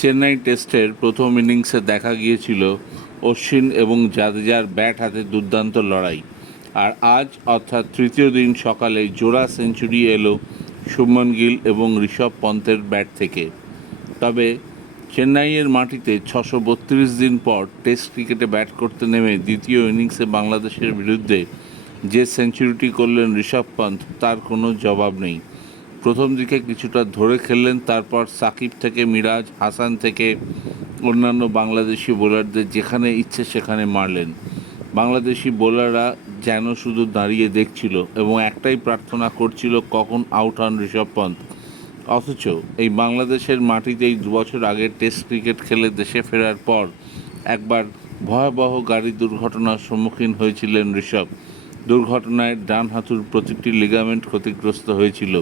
চেন্নাই টেস্টের প্রথম ইনিংসে দেখা গিয়েছিল অশ্বিন এবং জাদেজার ব্যাট হাতে দুর্দান্ত লড়াই। আর আজ অর্থাৎ তৃতীয় দিন সকালে জোড়া সেঞ্চুরি এলো শুভমন গিল এবং ঋষভ পন্তের ব্যাট থেকে। তবে চেন্নাইয়ের মাটিতে ছশো বত্রিশ দিন পর টেস্ট ক্রিকেটে ব্যাট করতে নেমে দ্বিতীয় ইনিংসে বাংলাদেশের বিরুদ্ধে যে সেঞ্চুরিটি করলেন ঋষভ পন্থ তার কোনো জবাব নেই। প্রথম দিকে কিছুটা ধরে খেললেন, তারপর সাকিব থেকে, মিরাজ, হাসান থেকে, অন্যান্য বাংলাদেশি বোলারদের যেখানে ইচ্ছে সেখানে মারলেন। বাংলাদেশি বোলাররা যেন শুধু দাঁড়িয়ে দেখছিল এবং একটাই প্রার্থনা করছিল, কখন আউট হন ঋষভ পন্থ। অথচ এই বাংলাদেশের মাটিতেই দুবছর আগে টেস্ট ক্রিকেট খেলে দেশে ফেরার পর একবার ভয়াবহ গাড়ি দুর্ঘটনার সম্মুখীন হয়েছিলেন ঋষভ। দুর্ঘটনায় ডান হাতুর প্রতিটি লিগামেন্ট ক্ষতিগ্রস্ত হয়েছিল।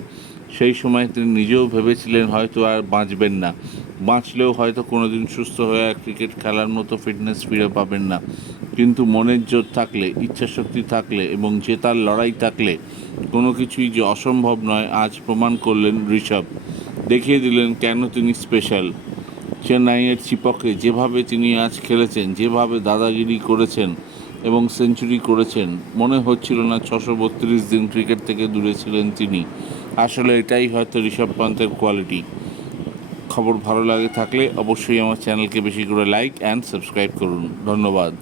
সেই সময় তিনি নিজেও ভেবেছিলেন হয়তো আর বাঁচবেন না। বাঁচলেও হয়তো কোনোদিন সুস্থ হয়ে ক্রিকেট খেলার মতো ফিটনেস ফিরে পাবেন না। কিন্তু মনের জোর থাকলে, ইচ্ছাশক্তি থাকলে এবং জেতার লড়াই থাকলে কোনো কিছুই যে অসম্ভব নয়, আজ প্রমাণ করলেন ঋষভ। দেখিয়ে দিলেন কেন তিনি স্পেশাল চেন্নাইয়ের চিপকে যেভাবে তিনি আজ খেলেছেন, যেভাবে দাদাগিরি করেছেন এবং সেঞ্চুরি করেছেন, মনে হচ্ছিল না ছশো বত্রিশ দিন ক্রিকেট থেকে দূরে ছিলেন তিনি। আসলে এটাই হয়তো ঋষভ পন্থের কোয়ালিটি খবর ভালো লাগে থাকলে অবশ্যই আমার চ্যানেলকে বেশি করে লাইক অ্যান্ড সাবস্ক্রাইব করুন। ধন্যবাদ।